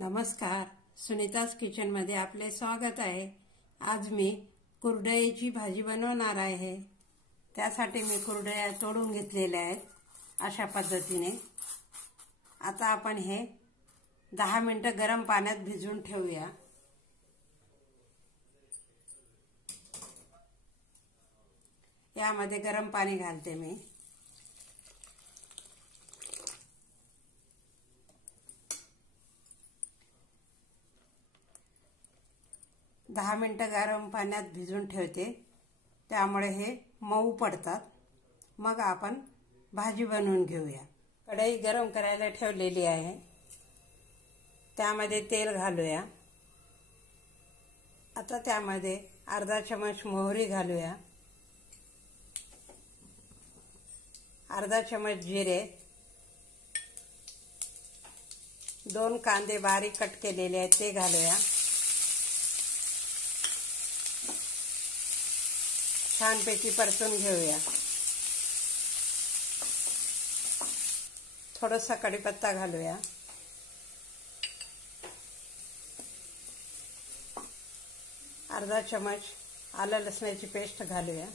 नमस्कार, सुनीताज किचनमध्ये आपले स्वागत आहे। आज मी कुरडईची भाजी बनवणार आहे। त्यासाठी मी कुरडया तोडून घेतलेल्या आहेत अशा पद्धतीने। आता आपण हे 10 मिनिटे गरम पाण्यात भिजवून ठेवूया। यामध्ये गरम पाणी घालते मी। दहा मिनिटं गरम पाण्यात भिजवून ठेवते, त्यामुळे हे मऊ पडतात। मग आपण भाजी बनवून घेऊया। कढई गरम करायला ठेवलेली आहे, त्यामध्ये तेल घालूया। आता त्यामध्ये अर्धा चमच मोहरी घालूया, अर्धा चमच जिरे, 2 कांदे बारीक कट केलेले आहेत ते घालूया। छानपैकी परतून घेऊया। थोडासा कढीपत्ता घालूया, अर्धा चमच आलं लसणाची पेस्ट घालूया।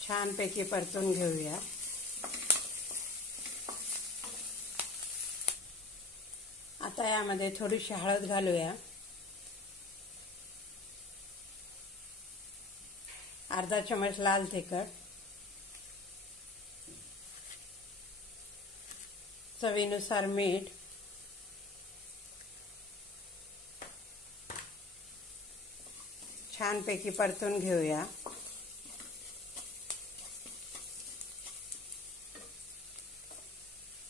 छानपैकी परतून घेऊया। आता यामध्ये थोडीशी हळद घालूया, अर्धा चमच लाल तिखट, चवीनुसार मीठ, छानपैकी परतून घेऊया।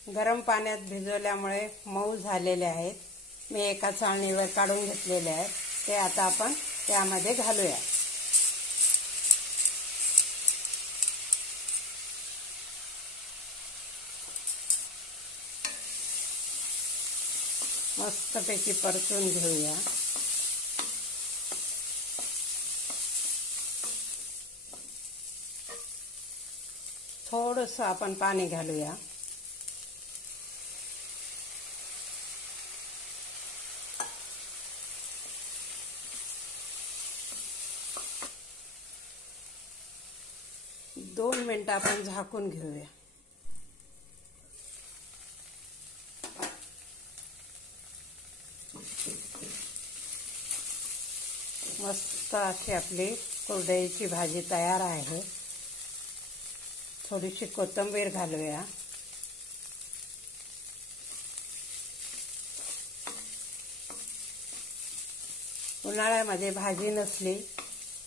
गरम पाण्यात भिजवल्यामुळे मऊ झालेले आहेत। मी एका चाळणीवर काढून घेतलेले आहेत, ते आता आपण त्यामध्ये घालूया। मस्तपैकी परतून घेऊया। थोडंसं आपण पाणी घालूया। दोन मिनिटं आपण झाकून घेऊया। मस्त अशी आपली कुरडईची भाजी तयार आहे। थोडीशी कोथिंबीर घालूया। उन्हाळ्यामध्ये भाजी नसली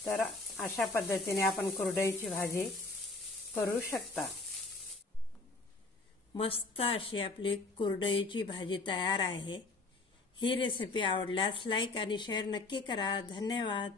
तर अशा पद्धतीने आपण कुरडईची भाजी करू शकता। मस्त अशी आपली कुरडईची भाजी तयार आहे। ही रेसिपी आवडल्यास लाईक आणि शेअर नक्की करा। धन्यवाद।